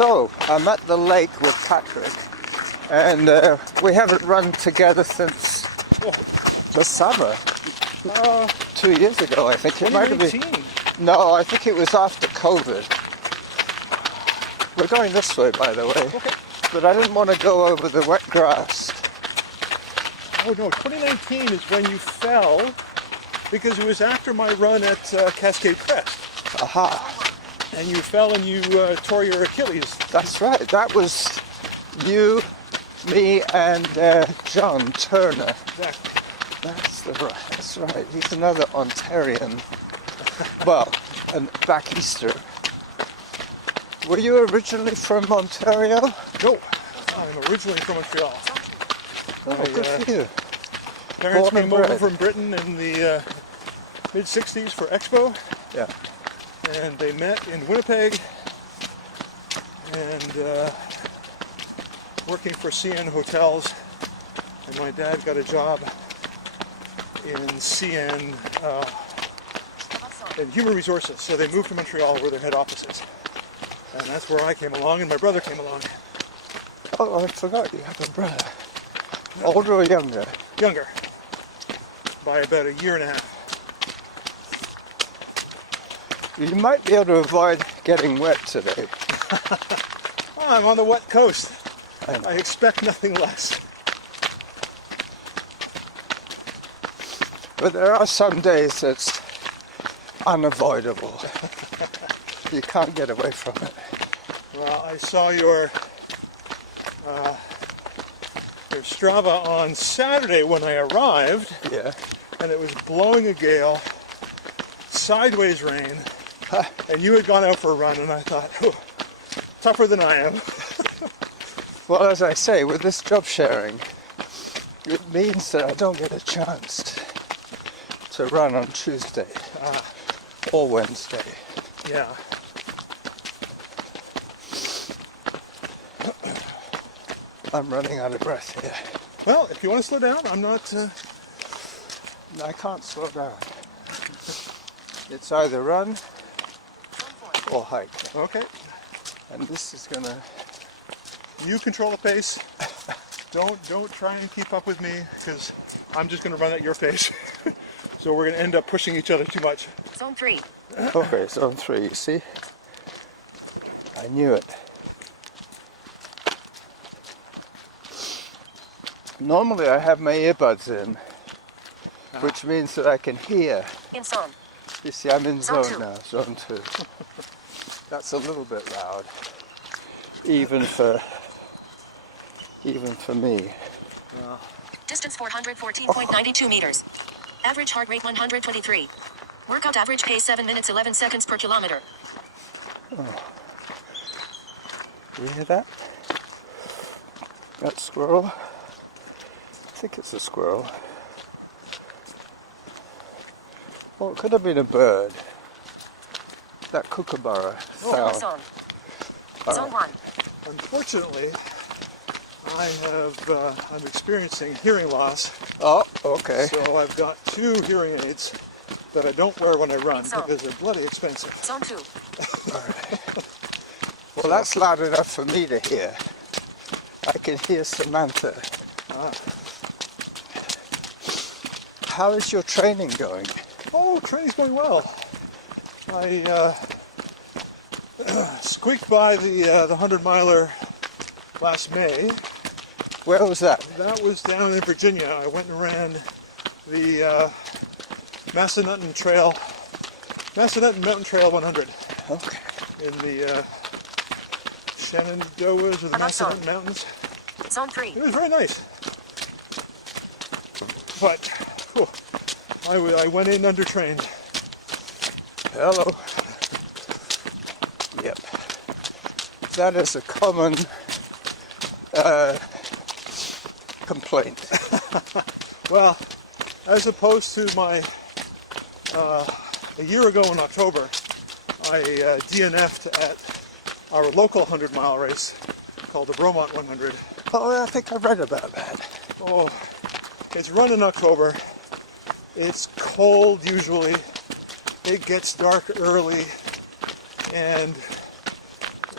So, I'm at the lake with Patrick, and we haven't run together since the summer. 2 years ago, I think. It might have been. No, I think it was after COVID. We're going this way, by the way. Okay. But I didn't want to go over the wet grass. Oh no, 2019 is when you fell, because it was after my run at Cascade Crest. Aha. And you fell and you tore your Achilles. That's right. That was you, me, and John Turner. Exactly. That's right. He's another Ontarian. Well, a back easter. Were you originally from Ontario? No, I'm originally from Montreal. Oh, good for you. Parents came over from Britain in the mid-60s for Expo. Yeah. And they met in Winnipeg and working for CN Hotels. And my dad got a job in CN in Human Resources. So they moved to Montreal where their head office is. And that's where I came along and my brother came along. Oh, I forgot you have a brother. Older or younger? Younger. By about a year and a half. You might be able to avoid getting wet today. Well, I'm on the wet coast. I expect nothing less. But there are some days that's unavoidable. You can't get away from it. Well, I saw your Strava on Saturday when I arrived. Yeah. And it was blowing a gale, sideways rain, and you had gone out for a run, and I thought, oh, tougher than I am. Well, as I say, with this job sharing, it means that I don't get a chance to run on Tuesday or Wednesday. Yeah. I'm running out of breath here. Well, if you want to slow down, I'm not... I can't slow down. It's either run or hike. Okay. And this is gonna... You control the pace. Don't try and keep up with me, because I'm just going to run at your pace. So we're going to end up pushing each other too much. Zone 3. Okay, zone 3, you see? I knew it. Normally I have my earbuds in, which means that I can hear. In zone. You see, I'm in Zone zone 2. now, zone 2. That's a little bit loud, even for me. Distance 414.92 meters. Average heart rate 123. Workout average pace 7 minutes 11 seconds per kilometer. Oh. You hear that? That squirrel? I think it's a squirrel. Well, it could have been a bird. That kookaburra sound. Zone. Zone 1. Unfortunately, I'm experiencing hearing loss. Oh, okay. So I've got 2 hearing aids that I don't wear when I run Zone. because they're bloody expensive. Zone 2. All right. Well, that's loud enough for me to hear. I can hear Samantha. How is your training going? Oh, training's going well. I squeaked by the 100-miler last May. Where was that? That was down in Virginia. I went and ran the Massanutten Mountain Trail 100. Okay. In the Shenandoahs or the Massanutten Mountains. Zone 3. It was very nice. But I went in undertrained. Hello. Yep. That is a common complaint. Well, as opposed to my a year ago in October, I DNF'd at our local 100-mile race called the Bromont 100. Oh, I think I read about that. Oh, it's run in October. It's cold usually. It gets dark early, and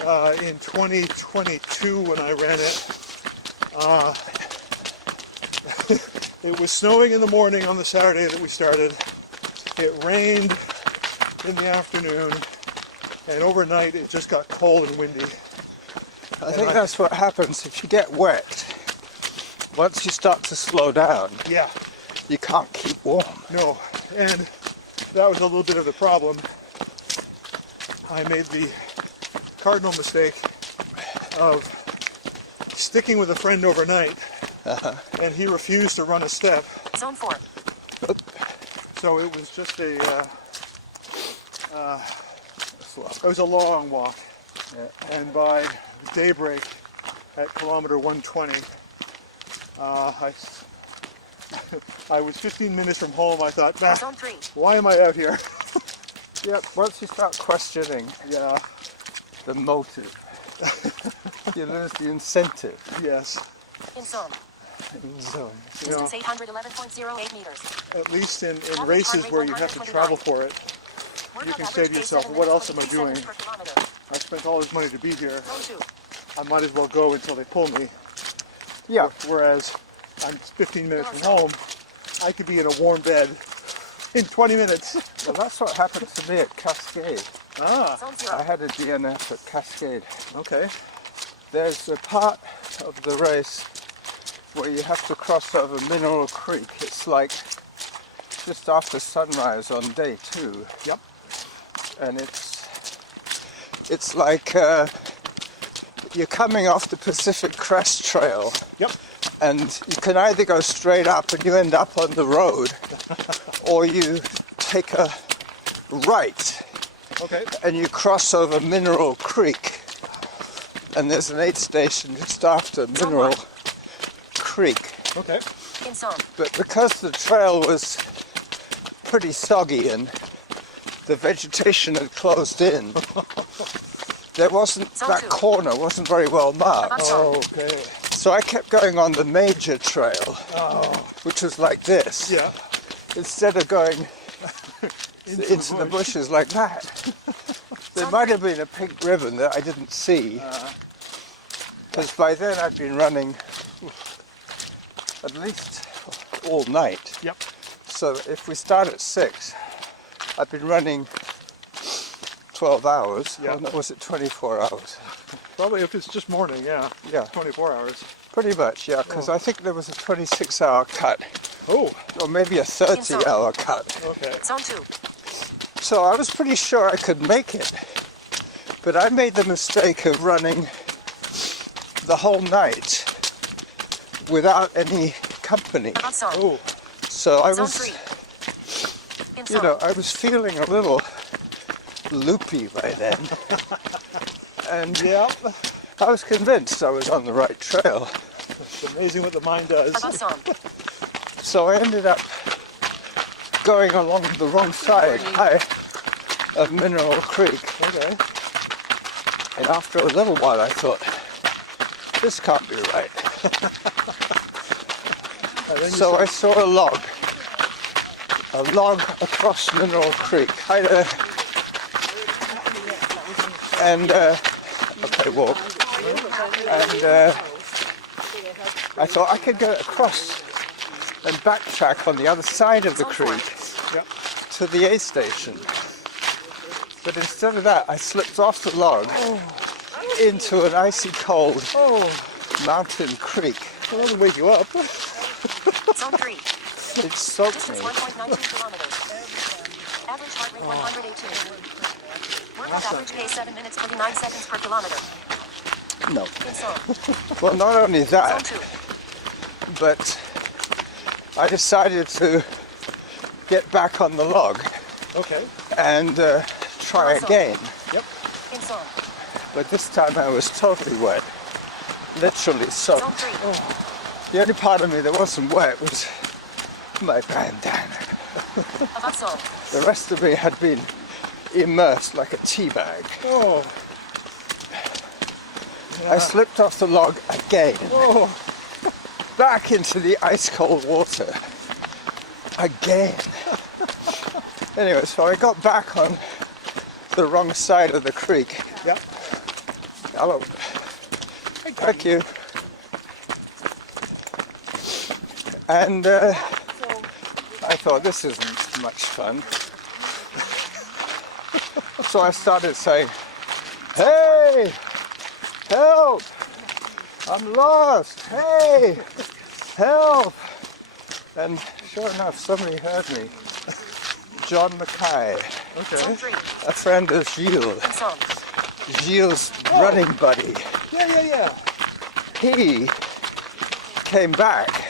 in 2022 when I ran it. It was snowing in the morning on the Saturday that we started. It rained in the afternoon, and overnight it just got cold and windy. I think that's what happens if you get wet. Once you start to slow down, Yeah, you can't keep warm. no, and that was a little bit of the problem. I made the cardinal mistake of sticking with a friend overnight, and he refused to run a step. Zone 4. So it was just it was a long walk. Yeah. And by daybreak at kilometer 120, I was 15 minutes from home. I thought, nah, Zone 3. why am I out here? Yep, once you start questioning Yeah, the motive, you lose the incentive. yes. In zone. So, You know, Distance 811.08 meters. at least in Average races heart where rate you have to 129. travel for it, Workout you can average say to pace yourself, 7 what minutes, else am I 23 doing? seconds per kilometer. I spent all this money to be here. Zone 2. I might as well go until they pull me. yeah, Whereas I'm 15 minutes from home, I could be in a warm bed in 20 minutes. well that's what happened to me at Cascade. Ah, Zone I 0. had a DNF at Cascade. okay. There's a part of the race where you have to cross over Mineral Creek. It's like just after sunrise on day 2. Yep. And it's like you're coming off the Pacific Crest Trail, Yep. and you can either go straight up and you end up on the road, or you take a right Okay. and you cross over Mineral Creek, and there's an aid station just after Mineral Creek. Okay. In zone. But because the trail was pretty soggy and the vegetation had closed in, there wasn't, Zone that 2. corner wasn't very well marked. Oh, okay. So I kept going on the major trail, which was like this, Yeah. instead of going into the bushes like that. There might have been a pink ribbon that I didn't see, because by then I'd been running at least all night. Yep. So if we start at 6, I've been running 12 hours. Yeah. Oh, no, was it 24 hours? Probably if it's just morning, yeah. Yeah. 24 hours. Pretty much, yeah, because I think there was a 26-hour cut, Oh, or maybe a 30-hour cut. okay. Zone 2. So I was pretty sure I could make it, but I made the mistake of running the whole night without any company. Out zone. Oh, So I Zone was, 3. In you zone. know, I was feeling a little loopy by then. And yeah. I was convinced I was on the right trail. It's amazing what the mind does. Out zone. So I ended up going along the wrong side of Mineral Creek. Okay. And after a little while I thought, this can't be right. And then you So I said- saw a log across Mineral Creek. Okay, walk. And I thought I could get across and backtrack on the other side of the creek Yep. to the aid station. But instead of that, I slipped off the log into an icy cold mountain creek. Well, it'll wake you up. Zone 3. It soaked Distance me. 1.92 kilometers. Average heart rate 118. Workout average pace 7 minutes 49 seconds per kilometer. No. In zone. Well, not only Zone that, 2. but I decided to get back on the log Okay. and try again. Yep. In zone. But this time I was totally wet. Literally Zone soaked. 3. The only part of me that wasn't wet was my bandana. Out zone. The rest of me had been immersed like a tea bag. Oh. I slipped off the log again, Oh. back into the ice cold water. Again. Anyway, so I got back on the wrong side of the creek, Yep. Hello. Thank you. And I thought, this isn't much fun. So I started saying, hey, help, I'm lost, hey, help. And sure enough, somebody heard me. John Mackay, Okay. a friend of Gilles. Gilles' running buddy. Yeah. He came back,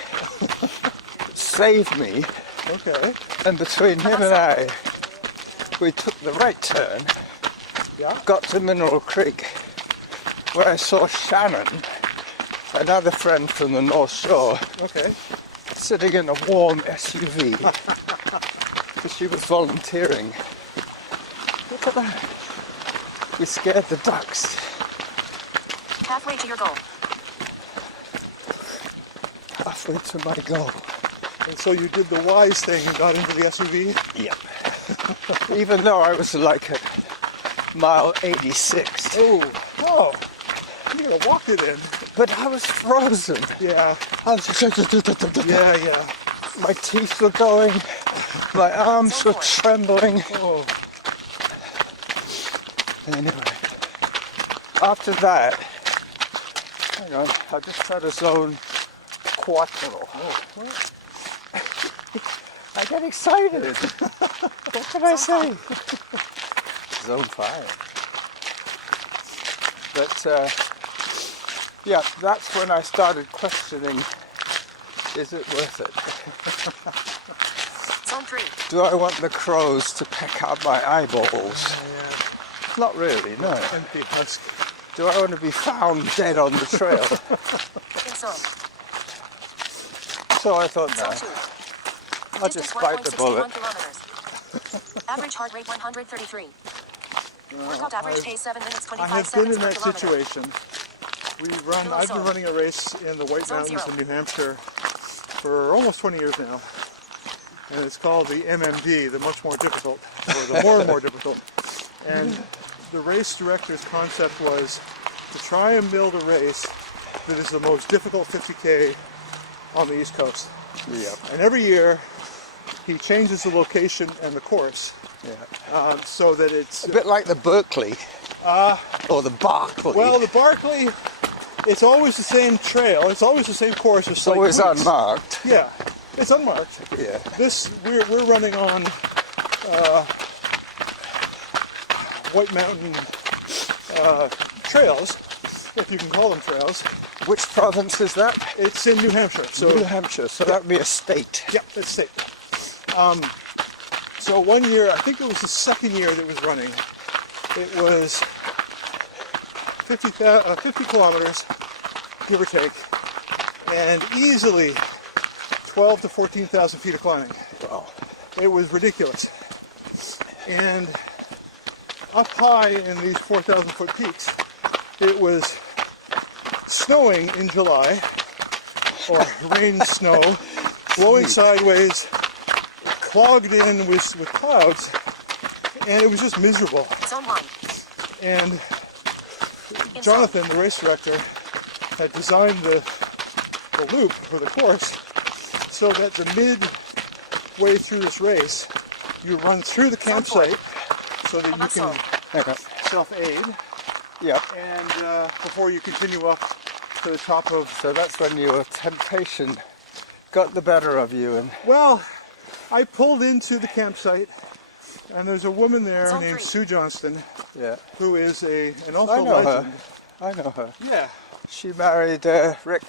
saved me, Okay. and between him and I, we took the right turn, Yeah. got to Mineral Creek, where I saw Shannon, another friend from the North Shore, Okay. sitting in a warm SUV, because she was volunteering. Look at that. We scared the ducks. Halfway to your goal. Halfway to my goal. And so you did the wise thing and got into the SUV? Yep. Even though I was like at mile 86. Oh, you gotta walk it in. But I was frozen. Yeah. I was just, Yeah. my teeth were going, my arms were trembling. Oh, Anyway, after that, hang on, I just tried to zone quattro. I get excited. What can I say? Zone 5. But yeah, that's when I started questioning, is it worth it? Zone 3. Do I want the crows to peck out my eyeballs? Not really, no. empty husk. Do I want to be found dead on the trail? In zone. So I thought, Zone no, 2. I'll just bite the bullet. 1.61 kilometers. Average heart rate 133. Workout average pace 7 minutes I 25 have been seconds in per that kilometer. situation. I've been running a race in the White Zone Mountains 0. in New Hampshire for almost 20 years now. And it's called the MMD, the much more difficult, or the more and more difficult. And the race director's concept was to try and build a race that is the most difficult 50K on the East Coast. Yep. And every year he changes the location and the course Yeah. so that it's... A bit like the Berkeley. Or the Barkley. Well, the Barkley, it's always the same trail. It's always the same course. It's like always tweaks. unmarked. Yeah, it's unmarked. Yeah. This we're running on White Mountain trails, if you can call them trails. Which province is that? It's in New Hampshire. So New Hampshire. So that would be a state. yeah, it's state. So one year, I think it was the second year that it was running. It was 50 kilometers, give or take, and easily 12 to 14,000 feet of climbing. Wow. It was ridiculous. And up high in these 4,000 foot peaks, it was snowing in July, or rain, snow, blowing sideways, clogged in with clouds, and it was just miserable. Zone 1. And In Jonathan, the race director, had designed the loop for the course so that the midway through this race, you run through the campsite so that you can Okay. self-aid, Yep. and before you continue up to the top of... So that's when your temptation got the better of you, and Well, I pulled into the campsite, and there's a woman there Zone named 3. Sue Johnston, yeah, who is an I ultra know legend. her. I know her. Yeah, She married Rick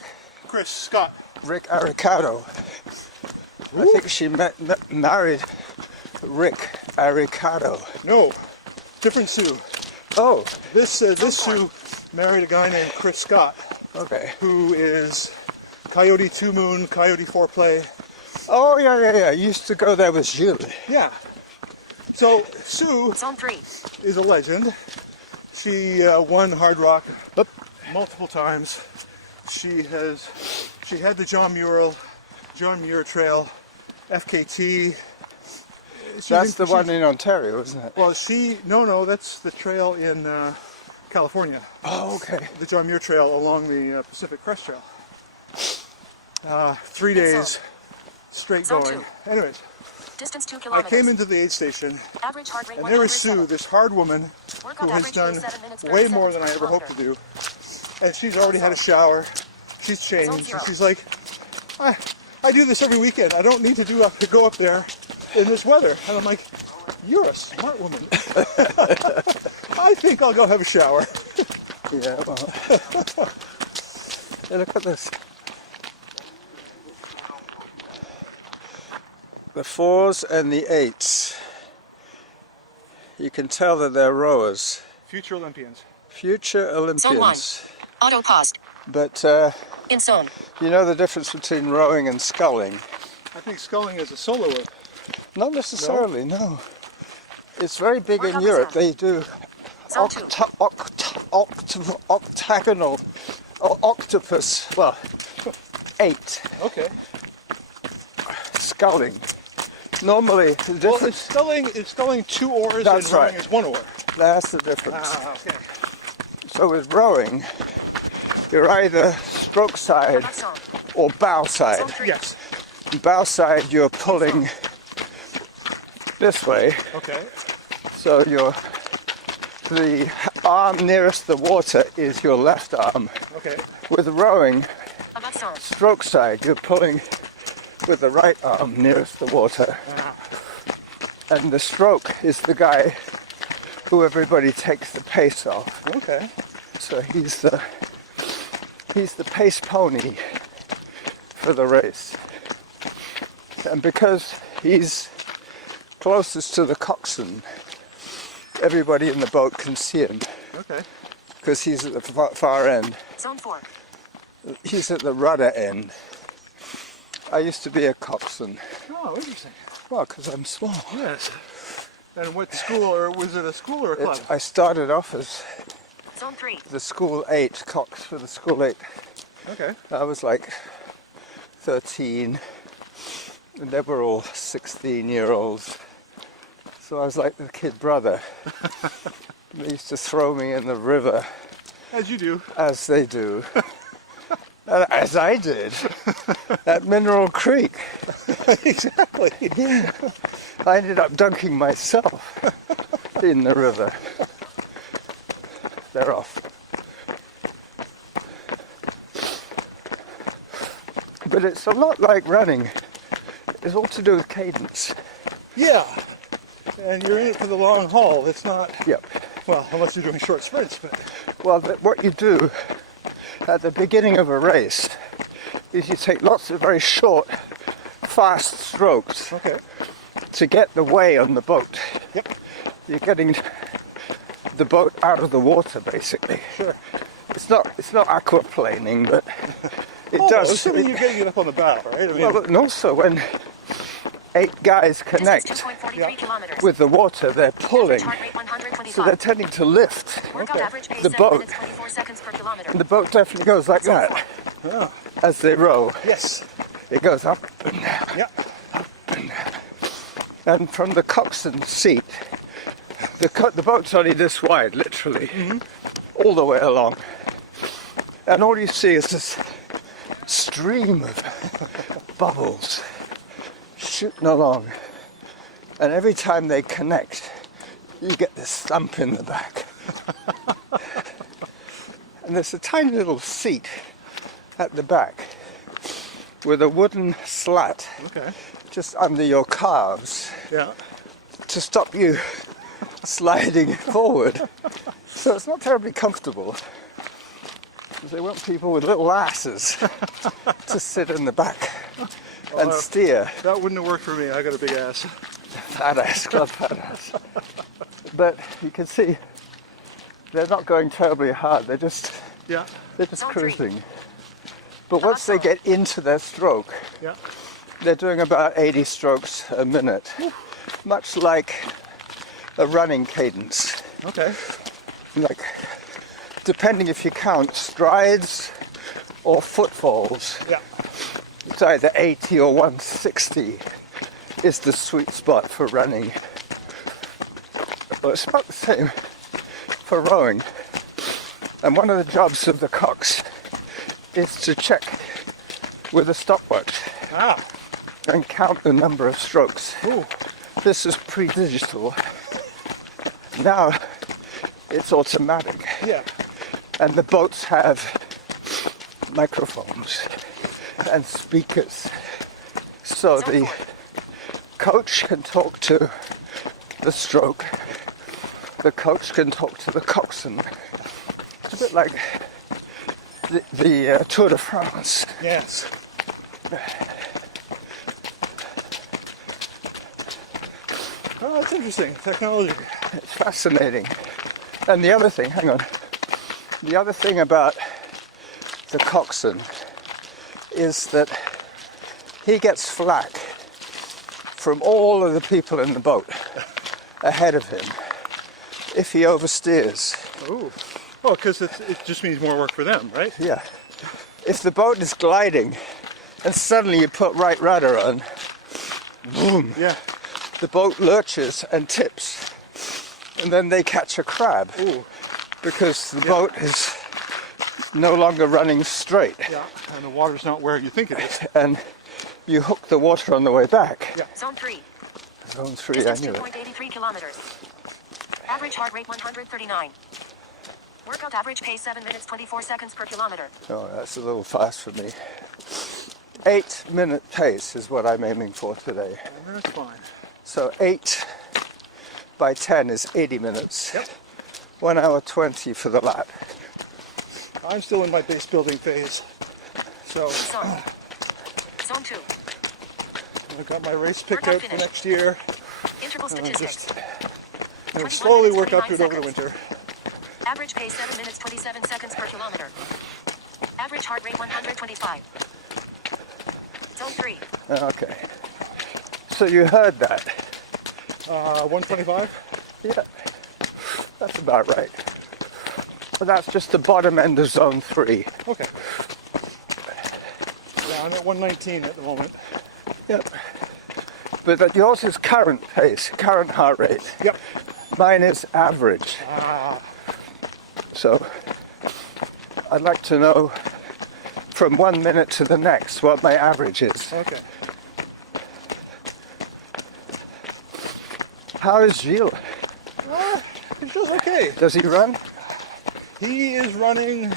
Chris Scott. Aricado. I think she married Rick Aricado. No, different Sue. Oh, This Sue married a guy named Chris Scott, okay. who is Coyote 2 Moon, Coyote 4 Play. Oh, yeah. I used to go there with Gilles. Yeah. So Sue Zone 3. is a legend. She won Hard Rock multiple times. She had the John Muir Trail, FKT. That's the one in Ontario, isn't it? Well, no, that's the trail in California. Oh, okay. The John Muir Trail along the Pacific Crest Trail. 3 days straight Zone going. 2. Anyways, Distance 2 I kilometers. came into the aid station, Average heart rate and there was 107. Sue, this hard woman Workout who has average done pace 7 minutes, way 30 more than I seconds ever per hoped to do. And she's already had a shower. She's changed. Zone 0. And she's like, I do this every weekend. I don't need to go up there in this weather. And I'm like, you're a smart woman. I think I'll go have a shower. Yeah, well. Hey, look at this. The 4s and the 8s. You can tell that they're rowers. Future Olympians. Future Zone 1. Olympians. Auto paused. But In zone. you know the difference between rowing and sculling? I think sculling is a soloist. Not necessarily, no. It's very big in Workout Europe. reserve. They do Zone 2. octagonal or octopus, well, 8 Okay. sculling. Normally, the Well, difference, is sculling 2 oars That's and rowing right. is 1 oar. that's the difference. Okay. So with rowing, you're either stroke side Next zone. or bow Zone side. 3. Yes. Bow side, you're pulling this way, Okay. so the arm nearest the water is your left arm. Okay. With rowing, Above zone. stroke side, you're pulling with the right arm nearest the water. And the stroke is the guy who everybody takes the pace off. Okay. So he's the pace pony for the race. And because he's closest to the coxswain, everybody in the boat can see him Okay. because he's at the far end. Zone 4. He's at the rudder end. I used to be a coxswain. Oh, interesting. Well, because I'm small. Yes. And what school, or was it a school or a club? I started off as Zone 3. the school 8, cox for the school 8. Okay. I was like 13, and they were all 16-year-olds. So I was like the kid brother. They used to throw me in the river, As you do. as they do, and as I did, at Mineral Creek. Exactly. Yeah, I ended up dunking myself in the river. They're off. But it's a lot like running. It's all to do with cadence. Yeah. And you're in it for the long haul. It's not, Yep. well, unless you're doing short sprints, but Well, what you do at the beginning of a race is you take lots of very short, fast strokes okay. to get the way on the boat. Yep. You're getting the boat out of the water, basically. Sure. It's not aquaplaning, but it Almost. does. I mean, you're getting it up on the bow, right? I mean, Well, and also when 8 guys Distance connect 2.43 kilometers. with the water, they're pulling, Average heart rate 125. so they're tending to lift. Workout okay. average pace The 7 boat. minutes 24 seconds per kilometer. And the boat definitely goes like Zone that 4. oh, as they row. yes. It goes up and down. Yeah. And from the coxswain seat, the boat's only this wide, literally, all the way along. And all you see is this stream of bubbles shooting along. And every time they connect, you get this thump in the back. And there's a tiny little seat at the back with a wooden slat Okay. just under your calves Yeah. to stop you sliding forward. So it's not terribly comfortable. They want people with little asses to sit in the back and steer. That wouldn't have worked for me. I got a big ass. Fat ass, club fat ass. But you can see they're not going terribly hard. They're just Yeah. Zone 3. cruising. But once they get into their stroke, Yeah. they're doing about 80 strokes a minute, much like a running cadence. Okay. Like, depending if you count strides or footfalls, Yeah. it's either 80 or 160 is the sweet spot for running. Well, it's about the same for rowing. And one of the jobs of the cocks is to check with a stopwatch Ah. and count the number of strokes. Ooh. This is pre-digital. Now it's automatic. Yeah. And the boats have microphones and speakers. So the coach can talk to the stroke. The coach can talk to the coxswain. It's a bit like the Tour de France. Yes. Oh, that's interesting. Technology. It's fascinating. And the other thing, hang on. The other thing about the coxswain is that he gets flack from all of the people in the boat ahead of him if he oversteers. Ooh. Well, because it just means more work for them, right? Yeah. If the boat is gliding and suddenly you put right rudder on, boom, Yeah. the boat lurches and tips. And then they catch a crab. Ooh. Because the boat is no longer running straight. Yeah. And the water's not where you think it is. And you hook the water on the way back. Yeah. Zone 3. Zone 3, I Distance knew it. 2.83 kilometers. Average heart rate 139. Workout average pace 7 minutes 24 seconds per kilometer. Oh, that's a little fast for me. 8-minute pace is what I'm aiming for today. That's fine. So 8 by 10 is 80 minutes. Yep. 1 hour 20 for the lap. I'm still in my base building phase. So Zone. Zone 2. I've got my race picked out for next year. Interval And statistics. just 21 slowly minutes, work up to it 39 over the seconds. winter. Average pace 7 minutes 27 seconds per kilometer. Average heart rate 125. Zone 3. Okay. So you heard that. 125? Yeah. That's about right. But that's just the bottom end of zone 3. Okay. Yeah, I'm at 119 at the moment. Yep. But that yours is current pace, current heart rate. Yep. Mine is average. So I'd like to know from 1 minute to the next what my average is. Okay. How is Gilles? It's just okay. Does he run? He is running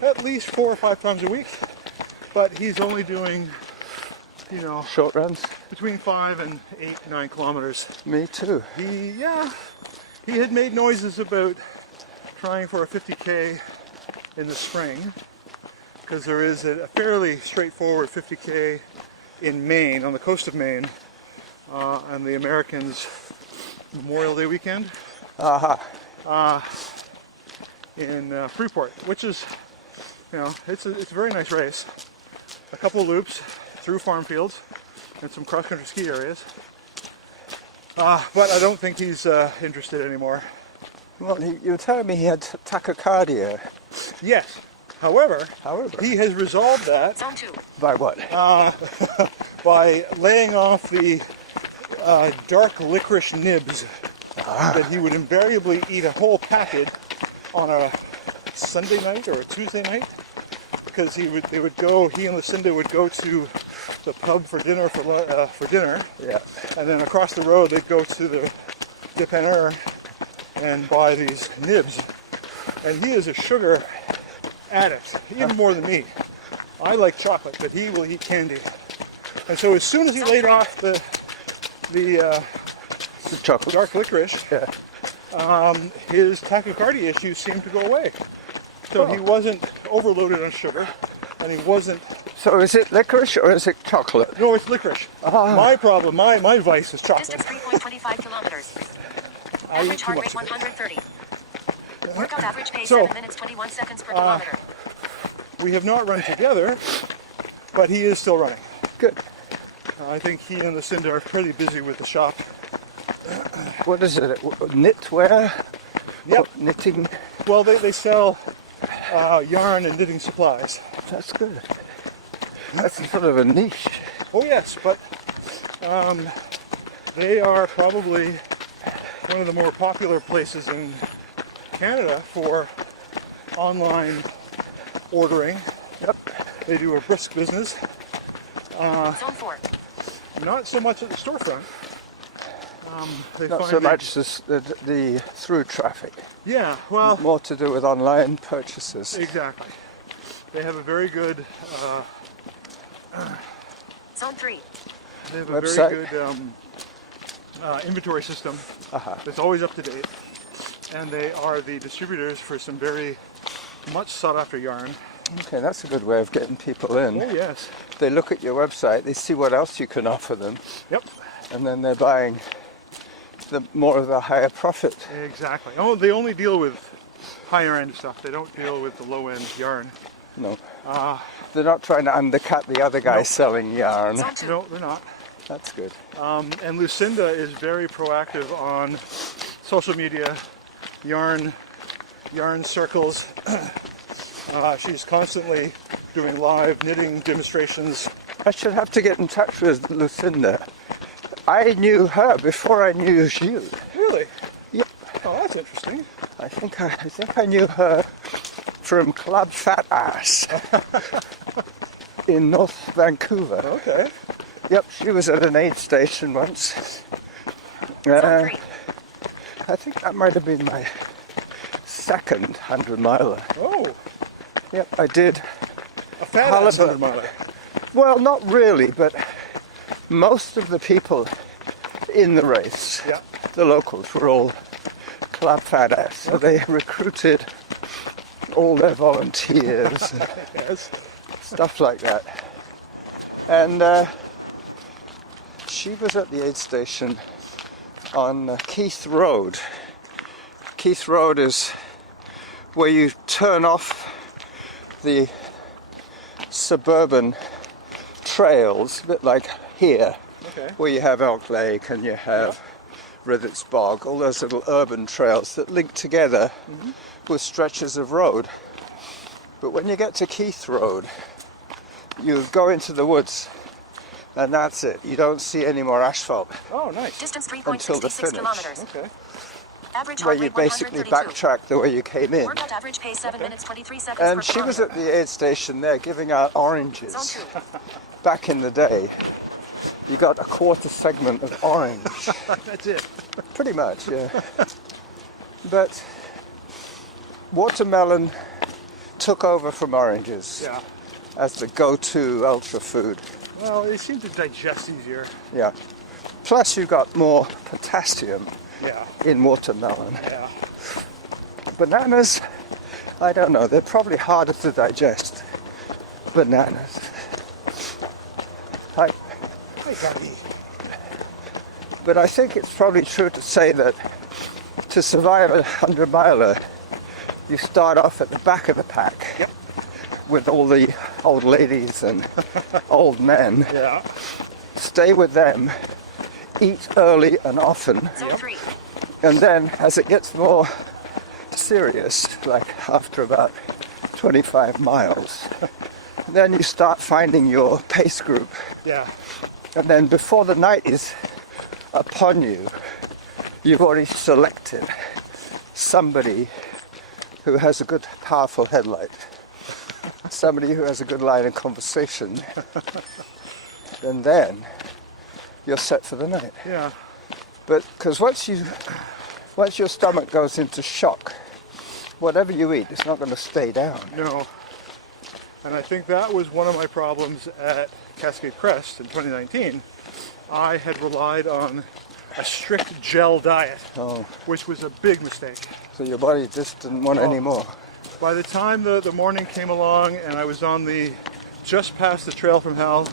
at least 4 or 5 times a week, but he's only doing, Short runs? between 5 and 8, 9 kilometers. Me too. He had made noises about trying for a 50K in the spring, because there is a fairly straightforward 50K in Maine, on the coast of Maine, on the Americans' Memorial Day weekend. In Freeport, which is, it's a very nice race. A couple of loops through farm fields and some cross-country ski areas. But I don't think he's interested anymore. Well, you were telling me he had tachycardia. Yes. However, However. he has resolved that Zone 2. By what? by laying off the dark licorice nibs that he would invariably eat a whole packet on a Sunday night or a Tuesday night, because he and Lucinda would go to the pub for dinner for dinner, Yeah. and then across the road they'd go to the dépanneur and buy these nibs. And he is a sugar addict, even more than me. I like chocolate, but he will eat candy. And so as soon as he laid off the The chocolate. dark licorice, Yeah. his tachycardia issues seemed to go away. So he wasn't overloaded on sugar, and he wasn't. So is it licorice or is it chocolate? No, it's licorice. My problem, my vice is chocolate. Distance 3.25 kilometers. I eat Average too heart much rate of it. 130. Workout average pace So, 7 minutes 21 seconds per kilometer. We have not run together, but he is still running. Good. I think he and Lucinda are pretty busy with the shop. What is it? Knitwear? Yep. Knitting? Well, they sell yarn and knitting supplies. That's good. That's sort of a niche. Oh yes, but they are probably one of the more popular places in Canada for online ordering. Yep. They do a brisk business. Zone 4. Not so much at the storefront. They Not find so it- much as the through traffic. Yeah, well, More to do with online purchases. exactly. They have a very good. Zone 3. They have a Website? very good inventory system Uh-huh. that's always up to date, and they are the distributors for some very much sought after yarn. Okay, that's a good way of getting people in. Oh yes. They look at your website, they see what else you can offer them, Yep. and then they're buying more of the higher profit. Exactly. Oh, they only deal with higher end stuff. They don't deal with the low end yarn. No. They're not trying to undercut the other guy Nope. selling yarn. Zone 2. No, they're not. That's good. And Lucinda is very proactive on social media, yarn circles. She's constantly doing live knitting demonstrations. I should have to get in touch with Lucinda. I knew her before I knew you. Really? Yep. Oh, that's interesting. I think I knew her from Club Fat Ass in North Vancouver. Okay. Yep, she was at an aid station once. Zone 3. I think that might have been my second 100-miler. Oh, Yep, I did. a fat ass Halibut. 100-miler. Well, not really, but most of the people in the race, Yeah. the locals, were all Club Fat Ass. So they recruited all their volunteers and Yes. stuff like that. And she was at the aid station on Keith Road. Keith Road is where you turn off the suburban trails, a bit like here, Okay. where you have Elk Lake and you have Rivet's Bog, all those little urban trails that link together with stretches of road. But when you get to Keith Road, you go into the woods and that's it. You don't see any more asphalt, Oh, nice. Distance Until the 3.66 finish. kilometers. Okay. Average where heart you rate basically 132. backtrack the way you came in. Workout average pace 7 minutes 23 seconds And per she was kilometer. at the aid station there giving out Zone oranges. 2. Back in the day, you got a quarter segment of orange. That's it. Pretty much, yeah. But watermelon took over from oranges Yeah. as the go-to ultra food. Well, they seem to digest easier. Yeah. Plus you got more potassium Yeah. in watermelon. Yeah. Bananas, I don't know, they're probably harder to digest. Bananas. Hi, Gabby. But I think it's probably true to say that to survive a 100-miler, you start off at the back of the pack. Yep. With all the old ladies and old men. Yeah. Stay with them, eat early and often, Zone 3. and then as it gets more serious, like after about 25 miles, then you start finding your pace group. Yeah. And then before the night is upon you, you've already selected somebody who has a good, powerful headlight. Somebody who has a good line of conversation. And then you're set for the night. Yeah. But because once your stomach goes into shock, whatever you eat, it's not going to stay down. No. And I think that was one of my problems at Cascade Crest in 2019. I had relied on a strict gel diet, Oh, which was a big mistake. so your body just didn't want any more. By the time the morning came along and I was on just past the Trail from Hell,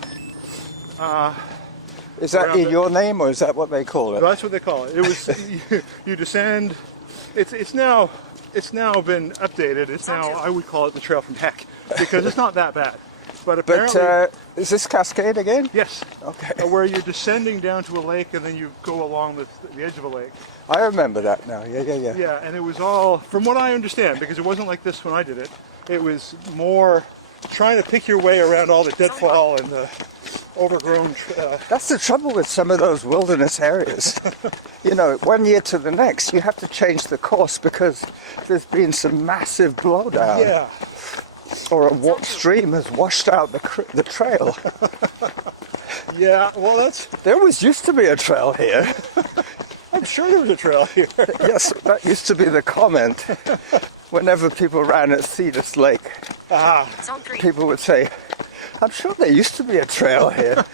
Is that Around in it. your name, or is that what they call it? that's what they call it. It was you descend. It's now been updated. It's now, I would call it the Trail from Heck, because it's not that bad. But apparently, But is this Cascade again? yes, Okay. where you're descending down to a lake and then you go along the edge of a lake. I remember that now. Yeah. Yeah, and it was all, from what I understand, because it wasn't like this when I did it, it was more trying to pick your way around all the deadfall and overgrown. That's the trouble with some of those wilderness areas. You know, one year to the next, you have to change the course because there's been some massive blowdown. Yeah. Or a stream has washed out the trail. Yeah, well, There always used to be a trail here. I'm sure there was a trail here. Yes, that used to be the comment. Whenever people ran at Cedars Lake, Zone 3. people would say, I'm sure there used to be a trail here.